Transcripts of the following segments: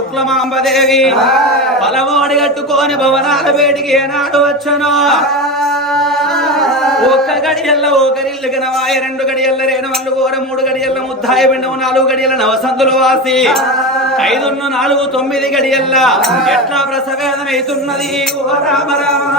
శుక్లమాంబదేవి పలవాడి కట్టుకొని భవనాల వేడికి ఏనాడు వచ్చను ఒక్క గడియల్ల ఒకరిల్లు గనవాయ రెండు గడియల్ల రేణవల్లు గోర మూడు గడియల్ల ముద్దాయ పిండము నాలుగు గడియల్ల నవసంతులు వాసి ఐదున్న నాలుగు తొమ్మిది గడియల్ల ఎట్లా ప్రసవేదన అవుతున్నది ఓ రామ రామ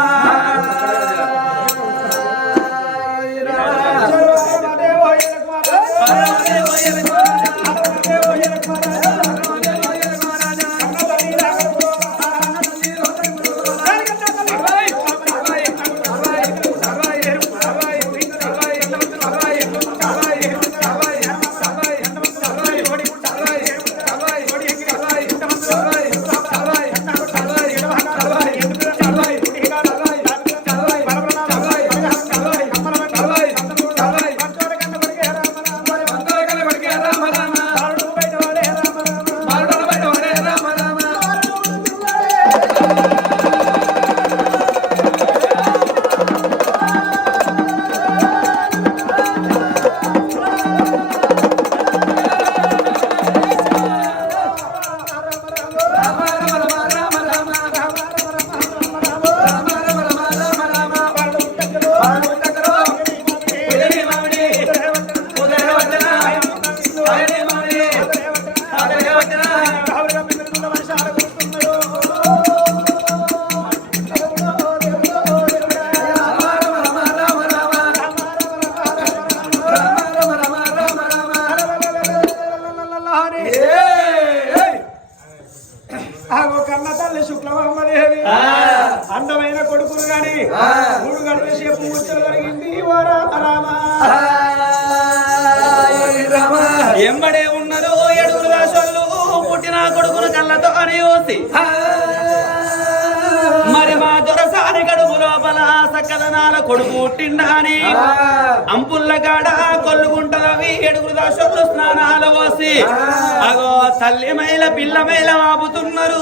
తల్లి పిల్ల మైల ఆపుతున్నారు.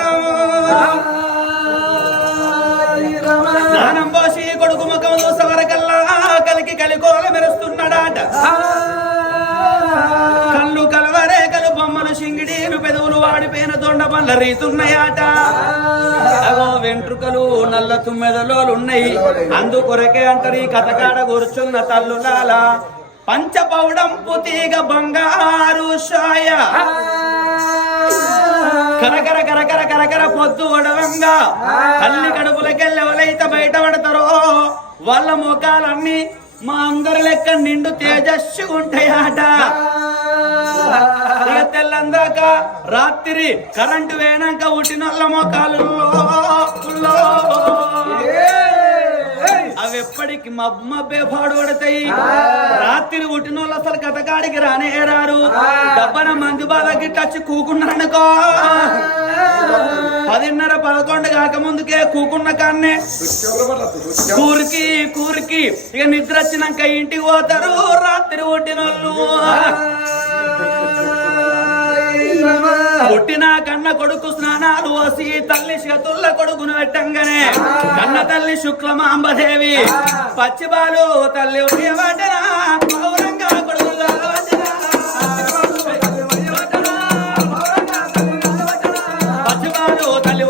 రామ స్నానం పోసి కొడుకు ముఖం చూసే వరకల్లా కలికి కలికోల మెరుస్తున్నాడాట. కళ్ళు కలవరే కలు బొమ్మలు సింగిడీలు పెదవులు వాడిపోయిన దొండ పనుల రీతున్నాయాట. అగో వెంట్రుకలు నల్ల తుమ్మెదలోలు ఉన్నాయి అందుకొరకే అంటారు ఈ కథకాడ కూర్చున్న తల్లులాల పంచపౌడం పుతీగ బంగారు షాయ కరకర కరకర కరకర పొద్దు ఒడవంగా. తల్లి కడుపులకెళ్ళి ఎవరైతే బయట పడతారో. వాళ్ళ ముఖాలన్నీ మా అందరి లెక్క నిండు తేజస్సు ఉంటాయట. తెల్లందాక రాత్రి కరెంటు వేనాక ఉట్టినల్ల మోకాలుల్లో అవి ఎప్పటికి మబ్బ పాడు పడతాయి రాత్రి ఉట్టినోళ్ళు అసలు కథకాడికి రానే రారు. డబ్బన మంది బాధ గిట్టచ్చి కూకున్నారనుకో. పదిన్నర పదకొండు కాక ముందుకే కూకున్న కాన్నే. కూరికి కూరికి. ఇక నిద్ర వచ్చినాక ఇంటికి పోతారు. రాత్రి పుట్టినోళ్ళు పుట్టిన కన్న కొడుకు స్నానాలు పోసి తల్లి చేతుల్ల కొడుకును పెట్టంగానే కన్న తల్లి శుక్లమాంబదేవి పచ్చిబాలు తల్లి పౌరంగా కొడుకు? పచ్చిబాలు తల్లి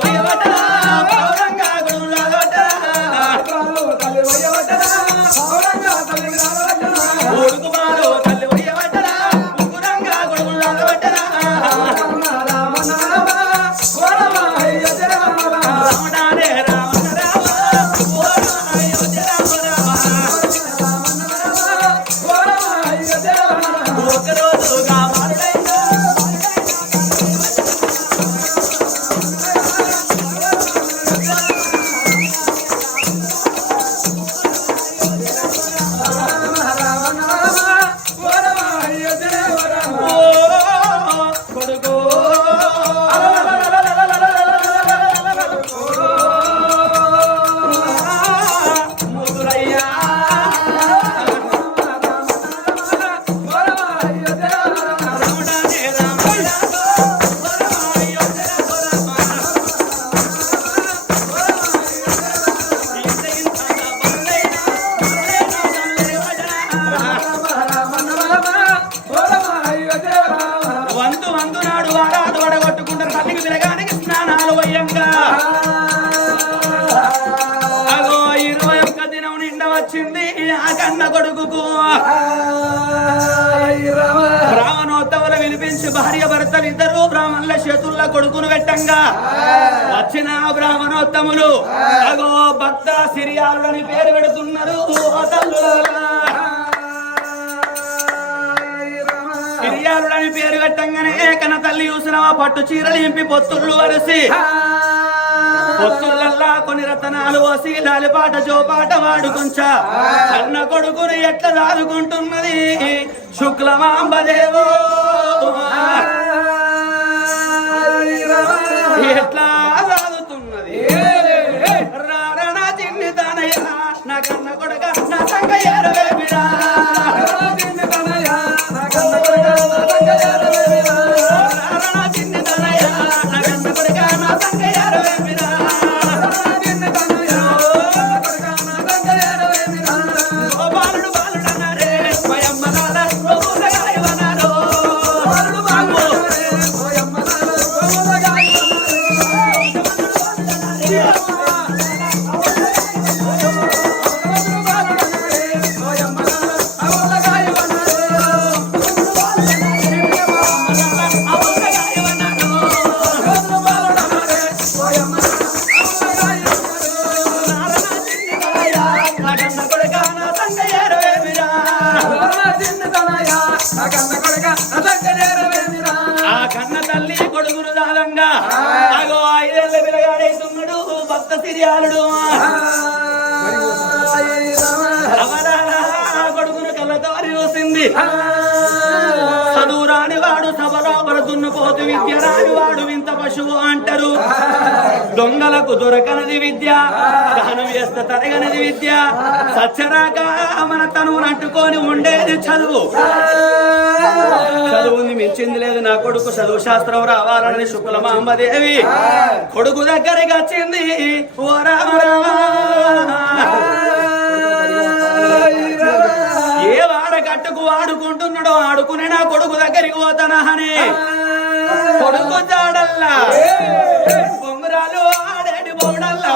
అగో భక్త సిరియాలని పేరు పెడుతున్నారు. సిరియాలని పేరు పెట్టంగానే కన తల్లి చూసిన పట్టు చీరలు ఇంపి పొత్తుళ్ళు వరిసి పొత్తులల్లా కొన్ని రతనాలు వసి లాలిపాట జోపాట వాడుకొంచా. అన్న కొడుకుని ఎట్లా దాదుకుంటున్నది? శుక్లమాంబదేవో. నా కన్న కొడుక నా సంగ ఎరవేమిరా రారణ నా కన్న కొడుక నా సంగ చదువు రాని వాడు సభలోపల దున్నుపోతు విద్య వింత పశువు అంటారు. దొంగలకు దొరకనది విద్య దానం వేస్తే తరగనది విద్య. సచ్చరాక మన తనువును అంటుకొని ఉండేది చదువు. చదువుని మించింది లేదు నా కొడుకు చదువు శాస్త్రం రావాలని శుక్లమాంబదేవి కొడుకు దగ్గరికి వచ్చింది. ఓ రామ రామ. వాడ కట్టుకు వాడుకుంటున్నాడో ఆడుకునే నా కొడుకు దగ్గరికి పోతానా అని కొడుకు జాడల్లా. బొమ్మరాలు ఆడేటి బౌడల్లా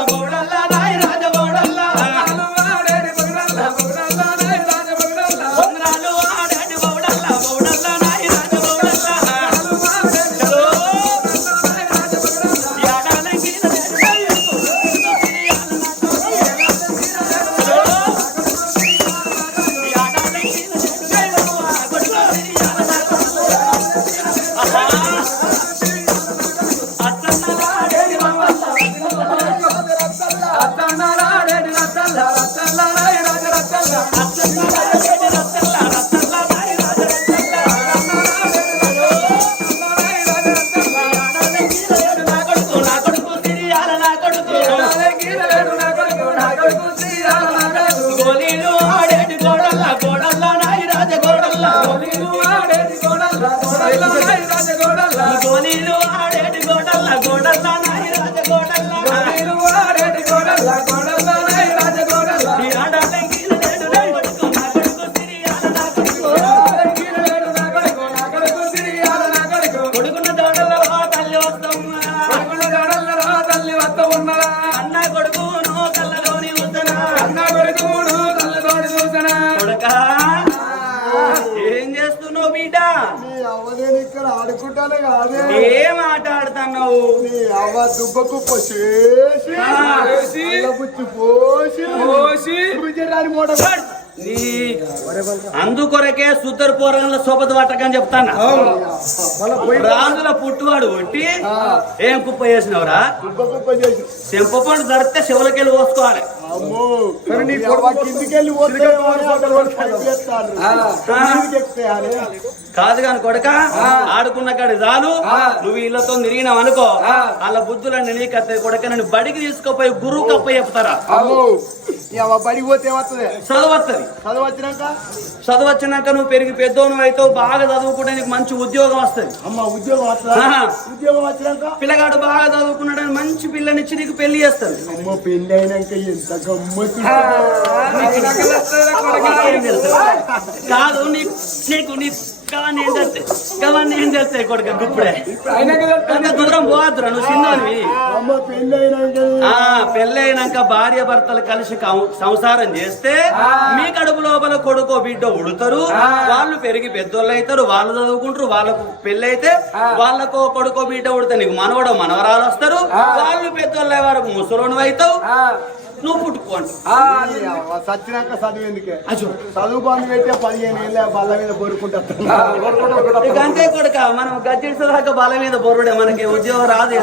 know అందుకొరకే సుద్దరు పోరంలో సోపత పట్టకని చెప్తాను? రాజుల పుట్టువాడు కొట్టి ఏం కుప్ప చేసినవరా? దుబ్బ కుప్ప చేసి. చెంప పండు ధరితే చెవులకెళ్ళి పోసుకోవాలి. కిందికెళ్ళి కాదు కాని కొడక ఆడుకున్న కాడి చాలు. నువ్వు వీళ్ళతో తిరిగినావు అనుకో. వాళ్ళ బుద్ధులన్నీ నీకు కొడక నన్ను బడికి తీసుకుపోయి గురువు కప్ప చెప్తారా? బడికి పోతే చదవత్తది. నువ్వు పెరిగి పెద్దోను అయితే బాగా చదువుకుంటే నీకు మంచి ఉద్యోగం వస్తుంది. అమ్మ ఉద్యోగం. ఉద్యోగం వచ్చినాక? పిల్లగాడు బాగా చదువుకున్నాడని మంచి పిల్లనిచ్చి నీకు పెళ్ళి చేస్తారు అమ్మ పెళ్ళి అయినాక ఎంత గమ్మత్తు? కాదు నీకు నీకు నీ గవన్నీ ఏం చేస్తాయి గవన్నీ ఏం చేస్తాయి కొడుక? గుప్పుడే. అయినా కదా అంత దూరం పోవద్దురా నువ్వు చిన్నవి అమ్మ పెళ్ళి అయినాక ఆ పెళ్ళైనాక భార్య భర్తలు కలిసి సంసారం చేస్తే మీ కడుపు లోపల కొడుకో బిడ్డ ఉడతారు. వాళ్ళు పెరిగి పెద్దోళ్ళు అవుతారు వాళ్ళు చదువుకుంటారు వాళ్ళకు పెళ్ళి అయితే వాళ్ళకో కొడుకో బిడ్డ ఉడితే నీకు మనవడో మనవరాలు వస్తారు. వాళ్ళు పెద్దోళ్ళు వరకు ముసలోను అవుతావు. నువ్వు పుట్టుకోండి సచ్చినాక చదువు ఎందుకే చదువు బంధు పెట్టే పదిహేను ఏళ్ళ బల్ల మీద బొరుకుంటా అంతే కొడుక మనం గజ్జెడిసే దాకా బల మీద బొరుడే మనకి ఉద్యోగం రాదు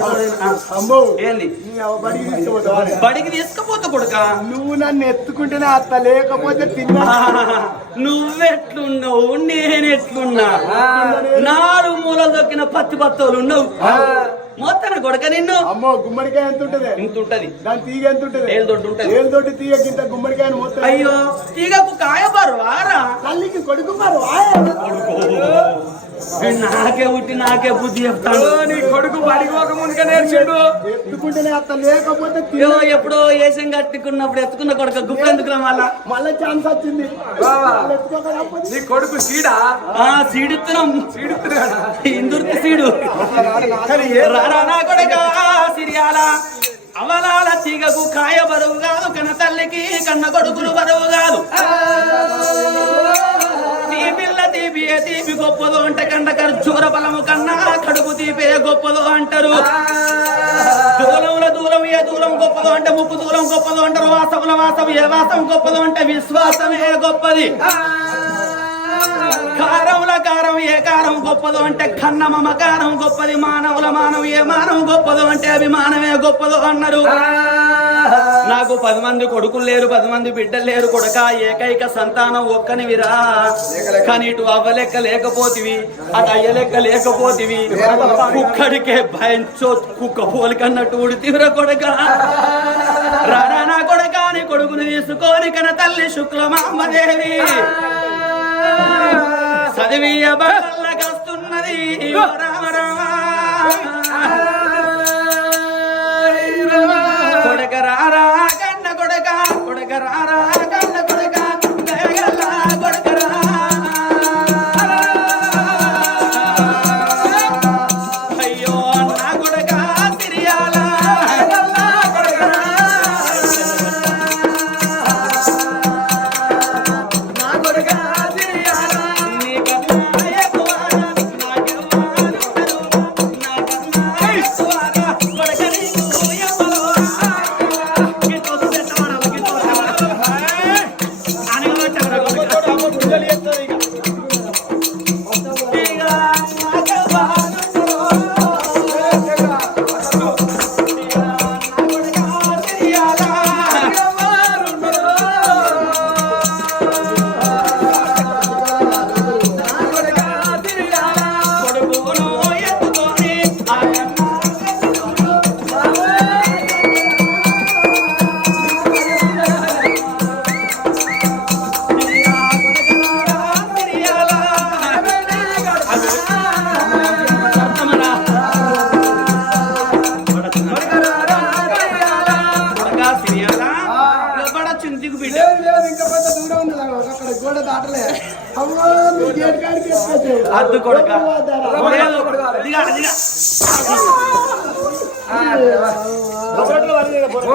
ఏంది బడికి తీసుకపోతే కొడుక. నువ్వు నన్ను ఎత్తుకుంటేనే అత్త లేకపోతే తిన్నా. నువ్వెట్లున్నావు? నేనెట్లున్నా? నాలుగు మూలలు దొక్కిన పత్తి పత్తోలు ఉన్నావు మొత్తం కొడక నిన్ను. అమ్మో గుమ్మడికాయ ఎంత ఉంటది ఇంత ఉంటది దాని తీగ ఎంత ఉంటది ఏళ్ళ దొడ్డు ఉంటది. ఏళ్ళ తోటి తీగ ఇంత గుమ్మడికాయని మొత్తం అయ్యో తీగకు కాయబారు వారా తల్లికి కొడుకు మరి నాకే ఉట్టి నాకే బుద్ధి చెప్తాడు. నీ కొడుకు బడికి పోక ముందుగా నేర్చిండు. ఎత్తుకుంటేనే అత్త లేకపోతే ఎప్పుడో ఏసం కట్టుకున్నప్పుడు ఎత్తుకున్న కొడుక గుప్పు ఎందుకు మళ్ళా? మళ్ళీ ఛాన్స్ వచ్చింది. నీ కొడుకు సీడా? ఆ సీడిస్తున్నాం. సీడుతున్నాడా ఇందుర్తి సీడు. రారా నా కొడుక సిరియాల. అవలాల తీగకు కాయ బరువు కాదు కన్న తల్లికి కన్న కొడుకులు బరువు కాదు. నీ పిల్ల తీపియే తీపి గొప్పదో అంటే కండ ఖర్చూర బలము కన్నా కడుపు తీపే గొప్పదో అంటారు. దూలముల దూరం ఏ దూరం గొప్పదో అంటే ముప్పు దూరం గొప్పదో అంటారు. వాసముల వాసం ఏ వాసం గొప్పదో అంటే విశ్వాసమే గొప్పది. కారముల కారం ఏ కారం గొప్పదో అంటే కన్న మమకారం గొప్పది. మానవుల మానవ ఏ మానవం గొప్పదో అంటే అభిమానమే గొప్పదో అన్నారు. నాకు పది మంది కొడుకులు లేరు పది మంది బిడ్డలు లేరు కొడక ఏకైక సంతానం ఒక్కనివిరా. కానీ ఇటు అవ్వ లెక్క లేకపోతివి అటు అయ్య లెక్క లేకపోతివి. కుక్కడికే భయంచో కుక్క పోలికన్నట్టు ఉడితివిరా కొడక. రారా నా కొడక అని కొడుకుని తీసుకొని కన తల్లి శుక్లమాంబదేవి చదివి బల్లకస్తున్నది ఓ రామ రామ.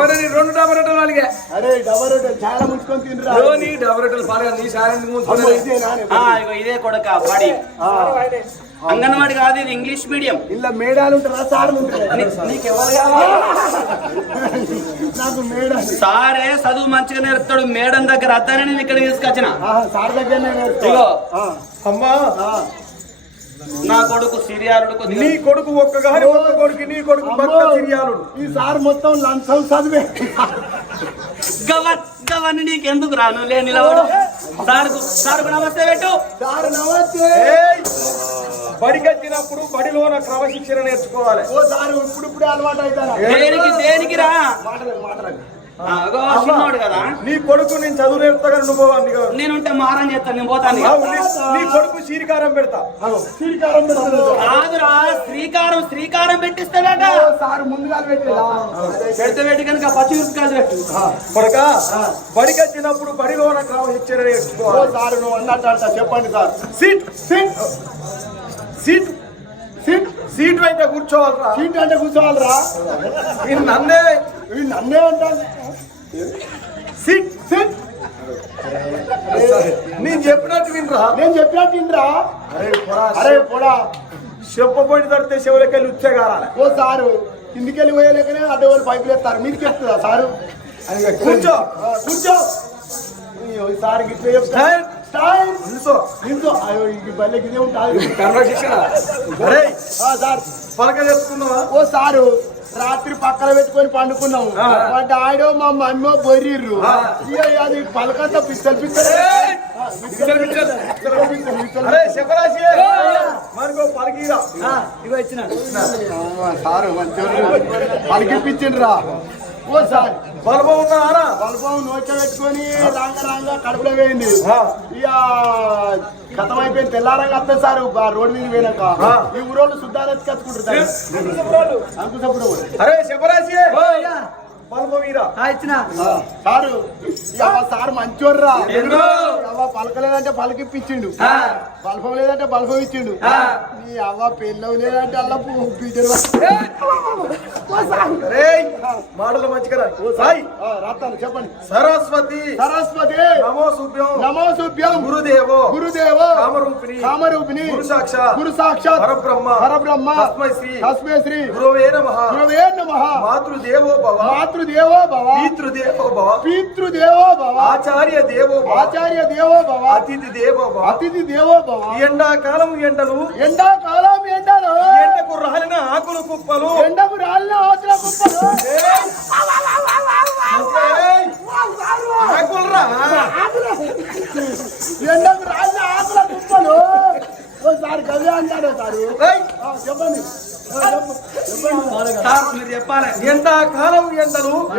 ఓరని రెండు డబరటలు అలిగా అరే రొట్టె చాలా ముంచుకొని తినరా నీ డబరటలు పాడగా నీ అమ్మో మూసుకున్నా ఇదే కొడక బడి అంగన్వాడి కాదు ఇది ఇంగ్లీష్ మీడియం. ఇలా మేడాలు ఉంటారా ఉంటారా? నీకు ఎవరు నాకు మేడాలు. సారే చదువు మంచిగా నేర్పుతాడు మేడం దగ్గర అత్తనే నేను ఇక్కడ తీసుకొచ్చిన. సార్. ఇగో. ఆ, అమ్మా ఆ. నా కొడుకు సిరియాలుడు నీ కొడుకు ఒక్క గాని ఒక్క కొడుకు నీ కొడుకు భక్త సిరియాలుడు. ఈ సార్ మొత్తం లంచం చదివే. గవన్ గవన్ నీకెందుకు రాను? లే నిలవడు సార్కు సార్కు నమస్తే పెట్టు. సార్ నమస్తే. ఏయ్! బడికి వచ్చినప్పుడు బడిలోన క్రమశిక్షణ నేర్చుకోవాలి. ఓ సార్ ఇప్పుడు ఇప్పుడే అలవాటు అవుతారా దేనికి దేనికి రా? మాటలు మాటలు చిన్నోడు కదా. నీ కొడుకు నేను చదువు నేర్పుతా నువ్వు. నేనుంటే మారం చేస్తాను నేను పోతాను నీ- కొడుకు శ్రీకారం పెడతా. శ్రీకారం కాదురా శ్రీకారం శ్రీకారం పెట్టిస్తాడట. సార్ ముందుగా పెడితే పెట్టి కనుక పచ్చి ఉరకాయలు పెట్టు. కొడక బడికి వచ్చినప్పుడు బడిలో క్రమం హెచ్చరి సార్ నువ్వు అన్నట్టు అంట చెప్పండి sir. Seat seat. Seat seat seat వెంట కూర్చోవాలరా. సీట్ అంటే కూర్చోవాలరా. నన్నే నన్నే అంటాను సీట్ సీట్ నేను చెప్పినట్టు వినరా? నేను చెప్పినట్టు ఇంద్రా అరే పొరా అరే పోడా చెప్పబోయి తడితే చెవులకెళ్ళి ఉచ్చేగారాలి ఓ సారు కిందికెళ్ళి పోయలేకనే అడ్డవాళ్ళు పైపులు ఎత్తారు. మీదకి ఎత్తుందా సారు? కూర్చో. కూర్చో. సార్ గిట్ల చెప్తా. స్టైల్. స్టైల్ నిల్చో. నిల్చో. అయ్యో ఈ బల్లెకి ఇదే ఉంటుంది కన్వర్సేషన్ అరే. ఆ, సార్. పలక చేసుకుందావా ఓ సారు రాత్రి పక్కన పెట్టుకొని పండుకున్నాము ఆ. మా డాడో మా మమ్మీ బొర్రిర్రు. ఇక అది పలకంతా పిస్తలు పిస్తలు పలికిపించిండ్రా. ఓ సార్ బలబ ఉన్నారా బల్బం నోచ పెట్టుకొని రాంగ రాంగ కడుపులో వేయింది ఆ. ఇక కథం అయిపోయింది తెల్లారంగా వస్తుంది సార్ ఆ రోడ్డు మీద పోయినాక. ఈ ఊరోళ్ళు శుద్ధాలు కత్తుకుంటారు అంకుశప్పుడు అరే శివరాశి బలబ ఇచ్చిన. సారు సార్ మంచోర్రా? అవ్వ పలకలేదంటే పలకిప్పించిండు. ఆ. బల్బం లేదంటే బల్బం ఇచ్చిండు. నీ అవ్వ పెళ్ళవు లేదంటే అల్ల అరే మాటలు మంచిగా రా. సాయి. రాస్తాను చెప్పండి. సరస్వతి. సరస్వతి. నమో సుభ్యం. నమో సుభ్యం గురుదేవో. గురుదేవో. కామరూపిణి. కామరూపిణి. గురు సాక్షాత్ గురు సాక్షాత్ పరబ్రహ్మ. పరబ్రహ్మ. తస్మై శ్రీ తస్మే శ్రీ గురవే నమః. గురవే నమః. మాతృదేవో భవ. మాతృదేవో భవ. పితృదేవో భవ. పితృదేవో భవ. ఆచార్య దేవో ఆచార్య దేవో భవ. అతిథి దేవో భవ. అతిథి దేవో భవ. ఎండాకాలం ఎండలు. ఎండాకాలం ఎండలు. ఎండకు రాలిన ఆకులు కుప్పలు. ఎండకు రాలిన ఆకుల కుప్పలు! ఆకులురా. ఎండకు రాలిన ఆకుల కుప్పలు. ఓసారి కవి అంటాడు సారు. చెప్పండి. సార్ మీరు చెప్పాలి. ఎండాకాలం ఎండలు.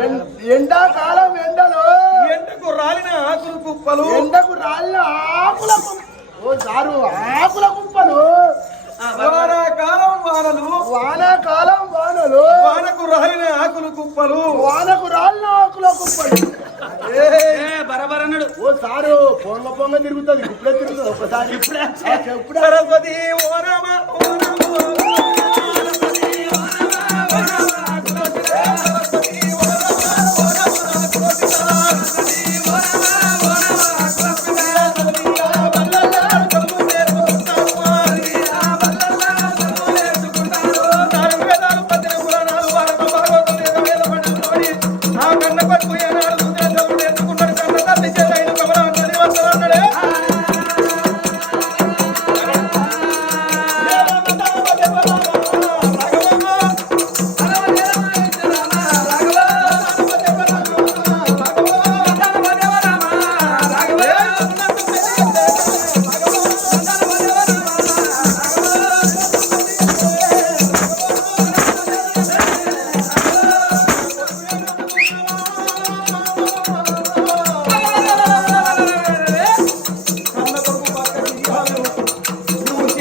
ఎండాకాలం ఎండలు. ఎండకు రాలిన ఆకులు కుప్పలు. ఎండకు రాలిన ఆకుల ఓ సారు ఆకుల కుప్పలు. వానాకాలం వానలు. వానాకాలం వానలు. వానకు రాలిన ఆకులు కుప్పలు. వానకు రాలిన ఆకుల కుప్పలు. ఏయ్! బరబర్ అన్నాడు ఓ సారు పొంగ పొంగ తిరుగుతుంది ఇప్పుడే తిరుగుతుంది. ఒకసారి. ఇప్పుడే సరస్వతి ఓ రామ,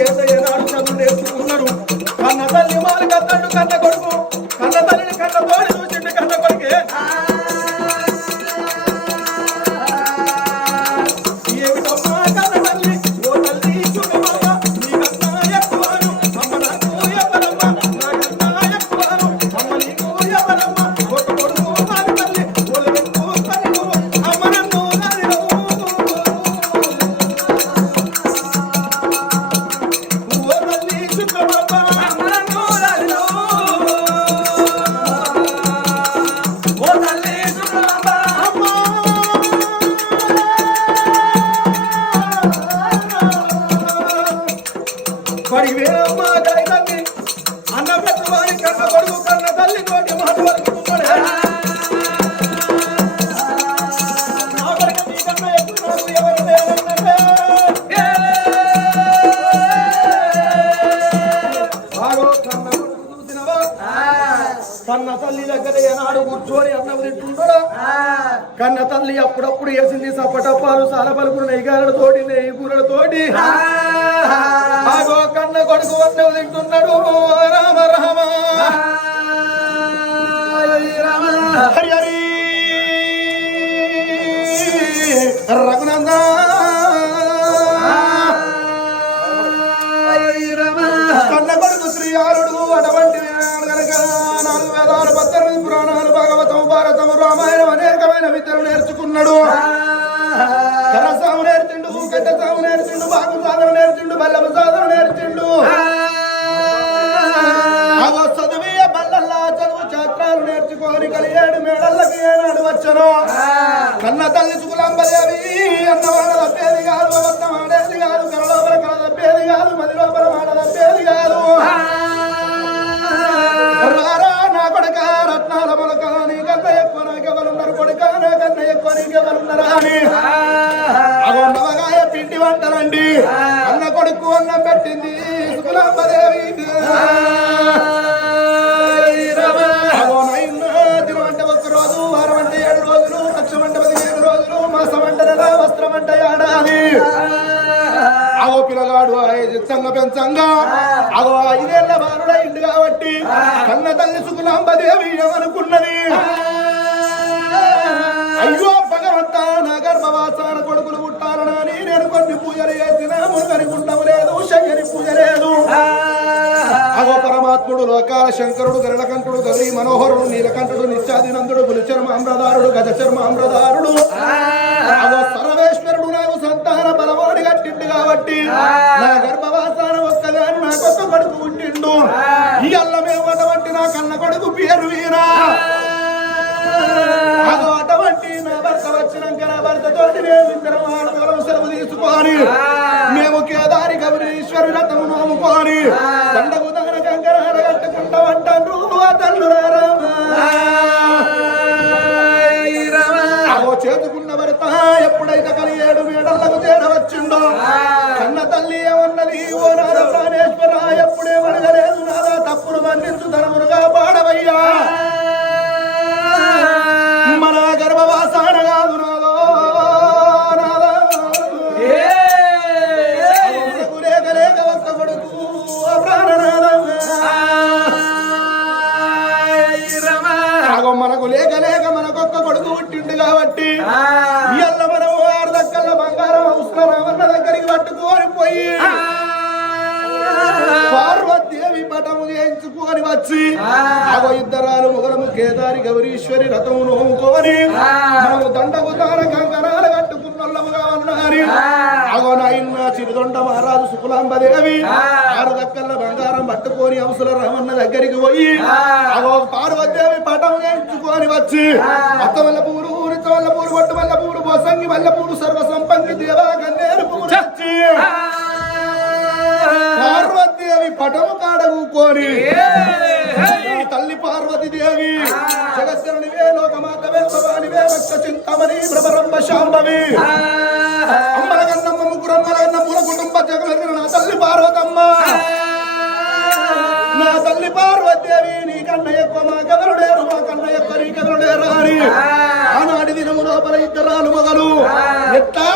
ఓ రామ, ఓ కన్న తల్లి మాలు కత్తడు కన్న కన్న తల్లి దగ్గర ఏనాడు కూర్చొని అన్నం తింటుండడా? కన్న తల్లి అప్పుడప్పుడు వేసింది సపటప్పాలు సాల పలుకులు నెయ్యాలతోటి నెయ్యి కూరలతోటి. ఆగో కన్న కొడుకు వన్నెవు తింటున్నాడు రామ రామ. హరి హరి రఘునంద. కన్న కొడుకు శ్రీయారుడు అటువంటి గనక నాలుగు వేదాలు పద్దెనిమిది పురాణాలు భాగవతం భారతం రామాయణం అనేకమైన విద్యలు నేర్చుకున్నాడు. వచ్చను కన్న తల్లి సుకులంబదేవి అన్నవాడ తప్పేది కాదు అబద్ధం మాడేది కాదు కరలోపల కళ తప్పేది కాదు మది లోపల మాట తప్పేది కాదు రారా నా కొడుక రత్నాల మొలక నీ కన్నా ఎక్కువ నాకెవరున్నారు కొడుక నా కన్నా ఎక్కువ నీకెవరున్నారా అని. అగో నవగాయ పిండి వంటలండి. అన్న కొడుకు అన్నం పెట్టింది సుకులాంబ చిత్తంగా పెంచంగా అగో ఐదేళ్ళ బాలుడ ఇండు కాబట్టి కన్న తల్లి సుకులాంబదేవి ఏమనుకున్నది అయ్యో భగవంతా నా గర్భవాసాన కొడుకులు పుట్టాలని నేను కొన్ని పూజలు చేసిన మునుగని లేదు శంకరి పూజ లేదు. అగో పరమాత్ముడు లోకాల శంకరుడు గరుడకంఠుడు గరి మనోహరుడు నీలకంఠుడు నిత్యాదినందుడు పులిచర్మామ్రదారుడు గజ చర్మామ్రదారుడు అగో సర్వేశ్వరుడు నాకు సంతాన బలవాడి కట్టిండు కాబట్టి నా గర్భ కొడుకు ఈ అల్లమేమో అటువంటి నా కన్న కొడుకు పేరు వీరా అదో అటువంటి నా భర్త వచ్చినాక నా భర్తతోటి మేము ఇద్దరం ఆడవాళ్ళం సెలవు తీసుకొని మేము కేదారి రథము దండకు అంటారు చేతుకున్న భర్త ఎప్పుడైతే కలి ఏడు మేడలకు చేరవచ్చిండో కన్న తల్లి ఏమన్నది? ఓ తప్పును మన్నించు ధనమునుగా పాడవయ్యా మన గర్భవాసాన కాదు నాదో లేక లేక ఒక్క కొడుకు మనకు లేక లేక మనకొక్క కొడుకు పుట్టిండు కాబట్టి ఇయ్యాల మనం ఆరు దక్కల బంగారం అవసరం దగ్గరికి పట్టుకొని పోయి చేయించుకొని వచ్చి. అగో ఇద్దరాలు మొగలము కేదారి గౌరీశ్వరి రథము నోముకొని మనము దండకు తార కంకణాలు కట్టుకున్నోళ్ళముగా ఉన్నారు నాయన్న చిరుదొండ మహారాజు సుకులాంబదేవి. ఆరు దక్కల బంగారం పట్టుకొని అవసర రామన్న దగ్గరికి పోయి అగో పార్వతీదేవి పటం చేయించుకొని వచ్చి అత్త వల్ల పూలు ఊరిత వల్ల పూలు కొట్టు వల్ల పూలు బొసంగి వల్ల పూలు సర్వ సంపంగి దేవా గన్నేరు పూలు పార్వతీదేవి పటము కాడ ఊకొని. ఆ తల్లి పార్వతీదేవి జగత్సరునివే లోకమాతవే భవానివే భక్త చింతమని భ్రమరంబ శాంభవి. అమ్మల కన్నమ్మ ముగ్గురమ్మల కన్న మూల కుటుంబ జగల నా తల్లి పార్వతమ్మ. నా తల్లి పార్వతీదేవి నీ కన్న ఎక్కువ మా కదలుడేరు మా కన్న ఎక్కువ నీ కదలుడేరు అని. ఆనాటి దినము లోపల ఇద్దరాలు మొగలు. ఎట్లా